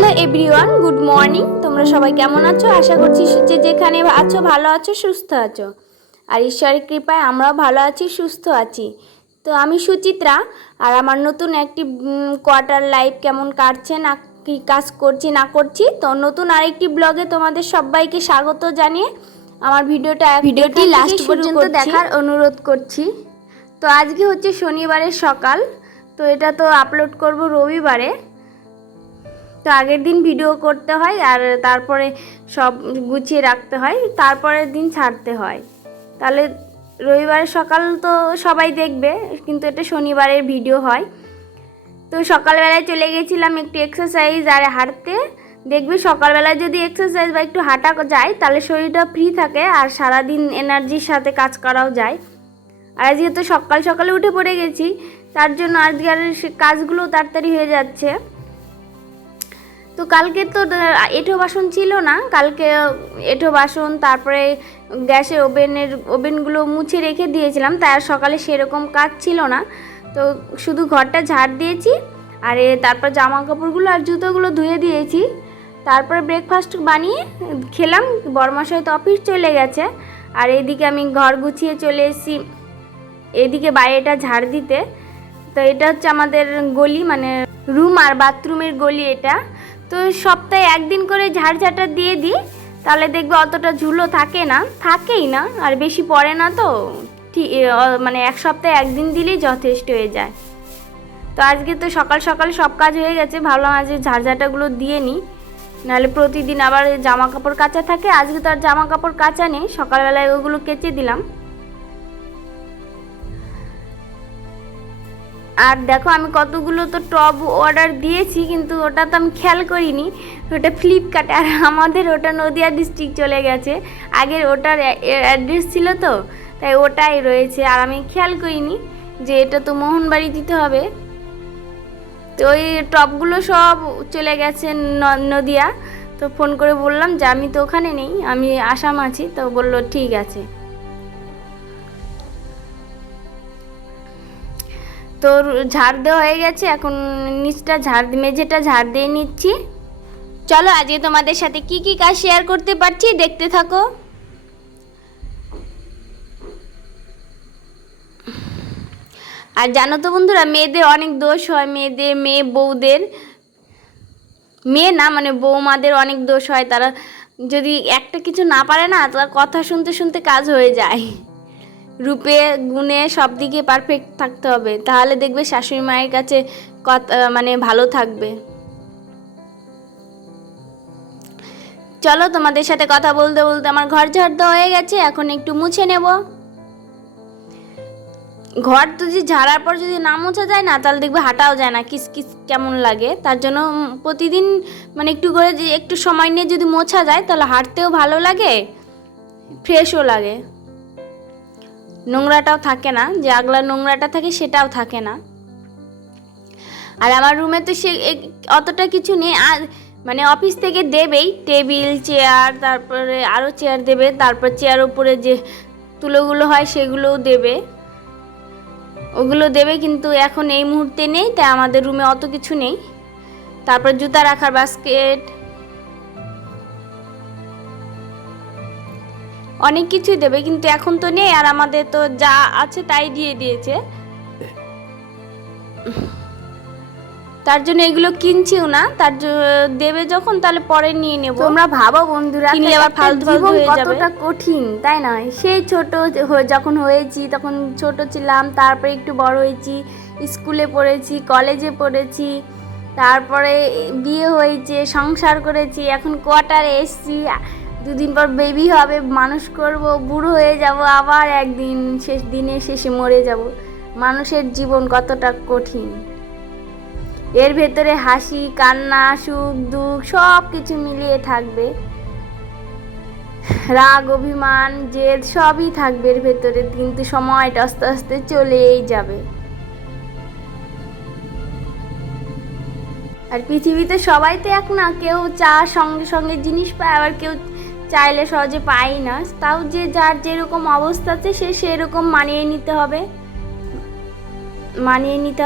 Hello everyone, good morning. তোমরা সবাই কেমন আছো? আশা করছি যে যেখানে আছো ভালো আছো, সুস্থ আছো। আর ঈশ্বরের কৃপায় আমরাও ভালো আছি, সুস্থ আছি। তো আমি সুচিত্রা, আর আমার নতুন একটি কোয়ার্টার লাইফ কেমন কাটছে, না কী কাজ করছি না করছি, তো নতুন আরেকটি ব্লগে তোমাদের সবাইকে স্বাগত জানিয়ে আমার ভিডিওটি লাস্ট পর্যন্ত দেখার অনুরোধ করছি। তো আজকে হচ্ছে শনিবারের সকাল, তো এটা তো আপলোড করব রবিবারে। তো আগের দিন ভিডিও করতে হয় আর তারপরে সব গুছিয়ে রাখতে হয়, তারপরের দিন ছাড়তে হয়। তাহলে রবিবারের সকাল তো সবাই দেখবে, কিন্তু এটা শনিবারের ভিডিও হয়। তো সকালবেলায় চলে গেছিলাম একটু এক্সারসাইজ আর হাঁটতে। দেখবে সকালবেলায় যদি এক্সারসাইজ বা একটু হাঁটা যায় তাহলে শরীরটা ফ্রি থাকে আর সারাদিন এনার্জির সাথে কাজ করাও যায়। আর আজকে তো সকাল সকালে উঠে পড়ে গেছি, তার জন্য আজকে আর কাজগুলো তাড়াতাড়ি হয়ে যাচ্ছে। তো কালকে তো এঁঠো বাসন ছিল না, কালকে এঁঠো বাসন তারপরে গ্যাসের ওভেনগুলো মুছে রেখে দিয়েছিলাম, তাই আর সকালে সেরকম কাজ ছিল না। তো শুধু ঘরটা ঝাড় দিয়েছি আর তারপর জামা কাপড়গুলো আর জুতোগুলো ধুয়ে দিয়েছি। তারপরে ব্রেকফাস্ট বানিয়ে খেলাম। বড়মশাই তো অফিস চলে গেছে, আর এইদিকে আমি ঘর গুছিয়ে চলে এসেছি এদিকে বাইরেটা ঝাড় দিতে। তো এটা হচ্ছে আমাদের গলি, মানে রুম আর বাথরুমের গলি এটা। তো সপ্তাহে একদিন করে ঝাড়ঝাঁটা দিয়ে দিই, তাহলে দেখবে অতটা ঝুলো থাকেই না আর বেশি পড়ে না। তো মানে এক সপ্তাহে একদিন দিলেই যথেষ্ট হয়ে যায়। তো আজকে তো সকাল সকাল সব কাজ হয়ে গেছে, ভাবলাম আজকে ঝাড়ঝাঁটাগুলো দিয়ে নিই, নাহলে প্রতিদিন আবার জামা কাপড় কাচা থাকে। আজকে তো আর জামা কাপড় কাচা নেই, সকালবেলায় ওগুলো কেচে দিলাম। আর দেখো আমি কতগুলো তো টব অর্ডার দিয়েছি, কিন্তু ওটা তো আমি খেয়াল করিনি, ওটা ফ্লিপকার্টে। আর আমাদের ওটা নদিয়া ডিস্ট্রিক্ট চলে গেছে, আগের ওটার অ্যাড্রেস ছিল, তো তাই ওটাই রয়েছে। আর আমি খেয়াল করিনি যে এটা তো মোহনবাড়ি দিতে হবে। তো ওই টবগুলো সব চলে গেছে নদিয়া। তো ফোন করে বললাম যে আমি তো ওখানে নেই, আমি আসাম আছি। তো বললো ঠিক আছে। তো ঝাড় দেওয়া হয়ে গেছে, এখন নিচটা মেঝেটা ঝাড় দিয়ে নিচ্ছি। চলো আজকে তোমাদের সাথে কি কি কাজ শেয়ার করতে পারছি দেখতে থাকো। আর জানো তো বন্ধুরা, মেয়েদের অনেক দোষ হয়, বউদের, মেয়ে না মানে বৌমাদের অনেক দোষ হয়। তারা যদি একটা কিছু না পারে না, তারা কথা শুনতে শুনতে কাজ হয়ে যায়। রূপে গুণে সব দিকে পারফেক্ট থাকতে হবে, তাহলে দেখবে শাশুড়ি মায়ের কাছে মানে ভালো থাকবে। চলো তোমাদের সাথে কথা বলতে বলতে আমার ঘর ঝাড় দেওয়া হয়ে গেছে, এখন একটু মুছে নেব। ঘর তো যদি ঝাড়ার পর যদি না মোছা যায় না, তাহলে দেখবে হাঁটাও যায় না, কিস কেমন লাগে। তার জন্য প্রতিদিন মানে একটু করে যে একটু সময় নিয়ে যদি মোছা যায়, তাহলে হাঁটতেও ভালো লাগে, ফ্রেশও লাগে, নোংরাটাও থাকে না, যে আগলা নোংরাটা থাকে সেটাও থাকে না। আর আমার রুমে তো সে অতটা কিছু নেই, আর মানে অফিস থেকে দেবেই টেবিল চেয়ার, তারপরে আরও চেয়ার দেবে, তারপর চেয়ার উপরে যে তুলোগুলো হয় সেগুলোও দেবে, ওগুলো দেবে, কিন্তু এখন এই মুহূর্তে নেই, তাই আমাদের রুমে অত কিছু নেই। তারপর জুতা রাখার বাস্কেট, অনেক কিছুই দেবে, কিন্তু এখন তো নেই। আর আমাদের তো যা আছে তাই দিয়ে দিয়েছে, তার জন্য এগুলো কিনছিও না। দেবে যখন, তাহলে পরে নিয়ে নেব। তোমরা ভাবো বন্ধুরা, কিনলে আবার ফালতু হয়ে যাবে, কতটা কঠিন, তাই না? সেই ছোট যখন হয়েছি তখন ছোট ছিলাম, তারপরে একটু বড় হয়েছি, স্কুলে পড়েছি, কলেজে পড়েছি, তারপরে বিয়ে হয়েছে, সংসার করেছি, এখন কোয়ার্টারে এসছি, দুদিন পর বেবি হবে, মানুষ করব, বুড়ো হয়ে যাব, আবার একদিন দিনের শেষে মরে যাব। মানুষের জীবন কতটা কঠিন, এর ভেতরে হাসি কান্না সুখ দুঃখ সব কিছু মিলিয়ে থাকবে, রাগ অভিমান জেদ সবই থাকবে এর ভেতরে, কিন্তু সময়টা আস্তে আস্তে চলেই যাবে। আর পৃথিবীতে সবাই তো এক না, কেউ সঙ্গে সঙ্গে জিনিস পায়, আবার কেউ চাইলে সহজে পায় না। তাও যে যার যেরকম অবস্থা আছে সে সেরকম মানিয়ে নিতে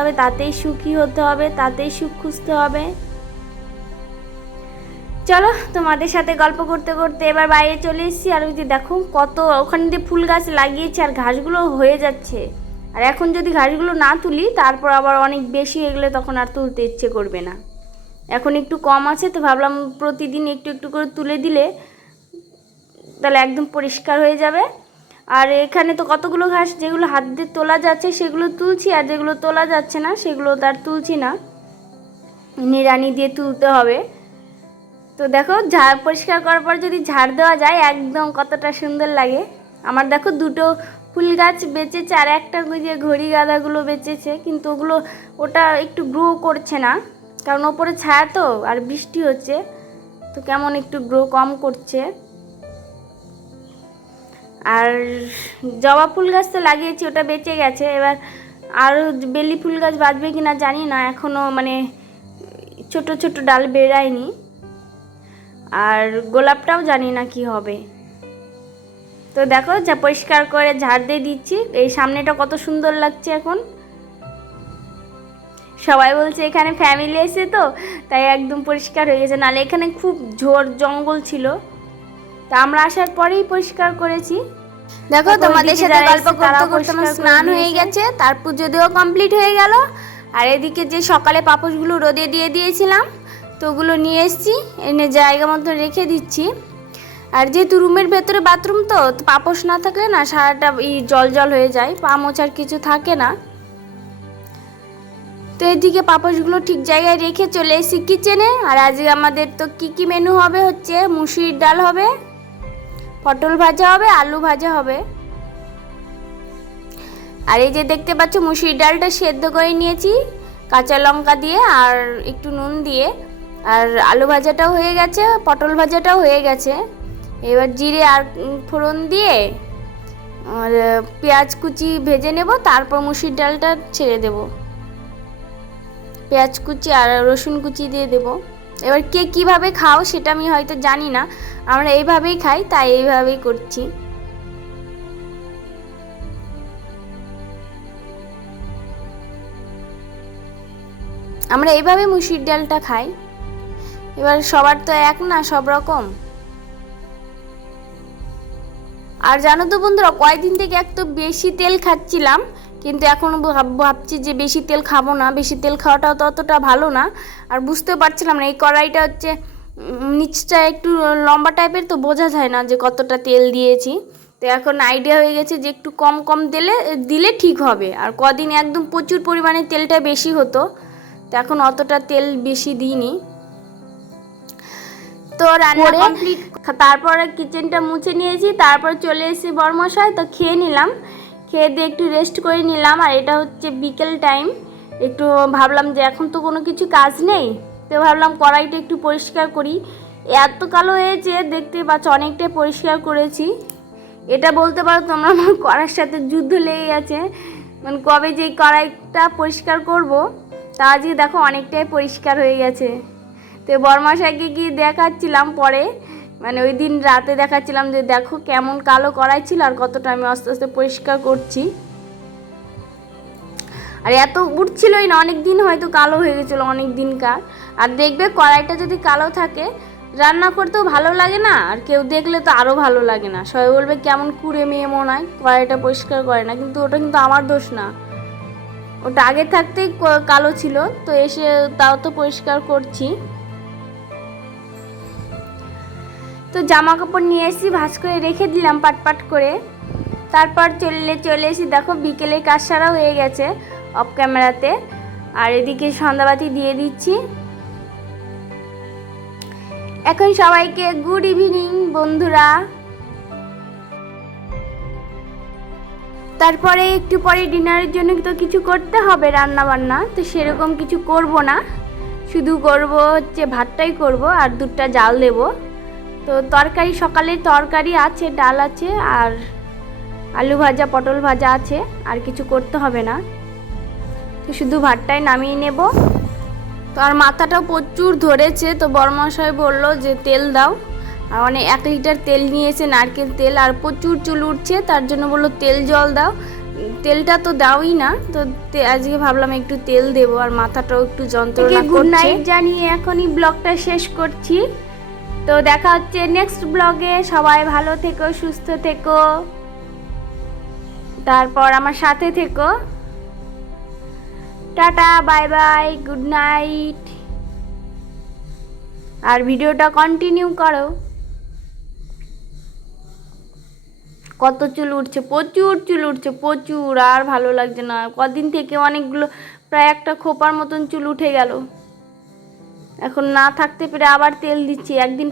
হবে, তাতেই সুখী হতে হবে, তাতেই সুখ খুঁজতে হবে। চলো তোমাদের সাথে গল্প করতে করতে এবার বাইরে চলে এসেছি। আর ওই যে দেখো কত ওখানে দিয়ে ফুল গাছ লাগিয়েছে আর ঘাসগুলো হয়ে যাচ্ছে। আর এখন যদি ঘাসগুলো না তুলি তারপর আবার অনেক বেশি হয়ে গেলে তখন আর তুলতে ইচ্ছে করবে না। এখন একটু কম আছে তো ভাবলাম প্রতিদিন একটু একটু করে তুলে দিলে তাহলে একদম পরিষ্কার হয়ে যাবে। আর এখানে তো কতগুলো ঘাস যেগুলো হাত দিয়ে তোলা যাচ্ছে সেগুলো তুলছি, আর যেগুলো তোলা যাচ্ছে না সেগুলো তার তুলছি না, নিড়ানি দিয়ে তুলতে হবে। তো দেখো ঝাড় পরিষ্কার করার পর যদি ঝাড় দেওয়া যায় একদম কতটা সুন্দর লাগে। আমার দেখো দুটো ফুল গাছ বেঁচেছে আর একটা যে ঘড়ি গাঁদাগুলো বেঁচেছে, কিন্তু ওটা একটু গ্রো করছে না, কারণ ওপরে ছায়া তো আর বৃষ্টি হচ্ছে তো কেমন একটু গ্রো কম করছে। আর জবা ফুল গাছ তো লাগিয়েছি, ওটা বেঁচে গেছে। এবার আর বেলি ফুল গাছ বাঁচবে কি না জানি না, এখনও মানে ছোট ছোট ডাল বেরায়নি। আর গোলাপটাও জানি না কি হবে। তো দেখো যা পরিষ্কার করে ঝাড় দিয়ে দিচ্ছি। এই সামনেটা কত সুন্দর লাগছে এখন। সবাই বলছে এখানে ফ্যামিলি এসে তো তাই একদম পরিষ্কার হয়ে গেছে, নাহলে এখানে খুব ঝোড় জঙ্গল ছিল, তা আমরা আসার পরেই পরিষ্কার করেছি। দেখো তোমাদের সাথে গল্প করতে করতে আমার স্নান হয়ে গেছে, তার পুজো দিয়েও কমপ্লিট হয়ে গেল। আর এদিকে যে সকালে পাপোশগুলো রোদে দিয়ে দিয়েছিলাম তো ওগুলো নিয়ে এসেছি, এনে জায়গা মতো রেখে দিচ্ছি। আর যেহেতু রুমের ভেতরে বাথরুম তো পাপোশ না থাকলে না সারাটা জল জল হয়ে যায়, পা মোছার কিছু থাকে না। তো এদিকে পাপোশগুলো ঠিক জায়গায় রেখে চলে এসেছি কিচেনে। আর আজকে আমাদের তো কি মেনু হবে হচ্ছে মুসুরির ডাল হবে, পটল ভাজা হবে, আলু ভাজা হবে। আর এই যে দেখতে পাচ্ছ মুসুরির ডালটা সেদ্ধ করে নিয়েছি কাঁচা লঙ্কা দিয়ে আর একটু নুন দিয়ে। আর আলু ভাজাটাও হয়ে গেছে, পটল ভাজাটাও হয়ে গেছে। এবার জিরে আর ফোড়ন দিয়ে আর পেঁয়াজ কুচি ভেজে নেব, তারপর মুসুরির ডালটা ছেড়ে দেব। পেঁয়াজ কুচি আর রসুন কুচি দিয়ে দেব। এবার কে কীভাবে খাও সেটা আমি হয়তো জানি না, আমরা এইভাবেই খাই তাই এইভাবেই করছি। আমরা এইভাবে মুসুরির ডালটা খাই। এবার সবার তো এক না সব রকম। আর জানো তো বন্ধুরা কয়েকদিন থেকে এক তো বেশি তেল খাচ্ছিলাম, কিন্তু এখন ভাবছি যে বেশি তেল খাবো না, বেশি তেল খাওয়াটাও তো অতটা ভালো না। আর বুঝতে পারছিলাম না এই কড়াইটা হচ্ছে নিচটা একটু লম্বা টাইপের, তো বোঝা যায় না যে কতটা তেল দিয়েছি। তো এখন আইডিয়া হয়ে গেছে যে একটু কম কম দিলে ঠিক হবে। আর কদিন একদম প্রচুর পরিমাণে তেলটা বেশি হতো, তো এখন অতটা তেল বেশি দিইনি। তো রান্না কমপ্লিট, তারপরে কিচেনটা মুছে নিয়েছি, তারপর চলে এসেছি বরমশাই, তো খেয়ে নিলাম। খেয়ে দিয়ে একটু রেস্ট করে নিলাম। আর এটা হচ্ছে বিকেল টাইম, একটু ভাবলাম যে এখন তো কোনো কিছু কাজ নেই, তো ভাবলাম কড়াইটা একটু পরিষ্কার করি। এত কালো হয়েছে দেখতে পাচ্ছ, অনেকটাই পরিষ্কার করেছি। এটা বলতে পারো তোমরা আমার কড়াইয়ের সাথে যুদ্ধ লেগে গেছে, মানে কবে যে কড়াইটা পরিষ্কার করব। তা আজকে দেখো অনেকটাই পরিষ্কার হয়ে গেছে। তো বরমশাইকে গিয়ে দেখাচ্ছিলাম পরে, মানে ওই দিন রাতে দেখাচ্ছিলাম যে দেখো কেমন কালো কড়াই ছিল আর কতটা আমি আস্তে আস্তে পরিষ্কার করছি। আর এত উঠছিলই না, অনেক দিন হয়তো কালো হয়ে গেছিলো অনেক দিনকার। আর দেখবে কড়াইটা যদি কালো থাকে রান্না করতেও ভালো লাগে না, আর কেউ দেখলে তো আরও ভালো লাগে না। সবাই বলবে কেমন কুড়ে মেয়ে মনে হয় কড়াইটা পরিষ্কার করে না, কিন্তু ওটা কিন্তু আমার দোষ না, ওটা আগে থাকতেই কালো ছিল, তো এসে তাও তো পরিষ্কার করছি। তো জামা কাপড় নিয়ে এসেছি, ভাঁজ করে রেখে দিলাম পাট করে। তারপর চলে এসেছি, দেখো বিকেলের কাজ সারা হয়ে গেছে অফ ক্যামেরাতে। আর এদিকে সন্ধ্যাবাতি দিয়ে দিচ্ছি। এখন সবাইকে গুড ইভিনিং বন্ধুরা। তারপরে একটু পরে ডিনারের জন্য তো কিছু করতে হবে রান্না বান্না, তো সেরকম কিছু করব না, শুধু করব হচ্ছে ভাতটাই করব আর দুধটা জাল দেব। তো তরকারি সকালে তরকারি আছে, ডাল আছে আর আলু ভাজা পটল ভাজা আছে, আর কিছু করতে হবে না। তো শুধু ভাতটাই নামিয়ে নেব। তো আর মাথাটাও প্রচুর ধরেছে, তো বড়মশাই বললো যে তেল দাও। আর অনেক 1 লিটার তেল নিয়েছে, নারকেল তেল, আর প্রচুর চুল উঠছে, তার জন্য বললো তেল জল দাও। তেলটা তো দাওই না, তো আজকে ভাবলাম একটু তেল দেবো। আর মাথাটাও একটু যন্ত্রণা করছে। গুড নাইট জানিয়ে এখনই ব্লগটা শেষ করছি। তো দেখা হচ্ছে নেক্সট ব্লগে। সবাই ভালো থেকো, সুস্থ থেকো, তারপর আমার সাথে থেকো। Ta ta, bye bye, good night. আর ভিডিওটা কন্টিনিউ করো। কত চুল উঠছে, প্রচুর চুল উঠছে, প্রচুর। আর ভালো লাগছে না, কদিন থেকে অনেকগুলো, প্রায় একটা খোপার মতন চুল উঠে গেল। এখন না থাকতে পেরে আবার তেল দিচ্ছি, একদিন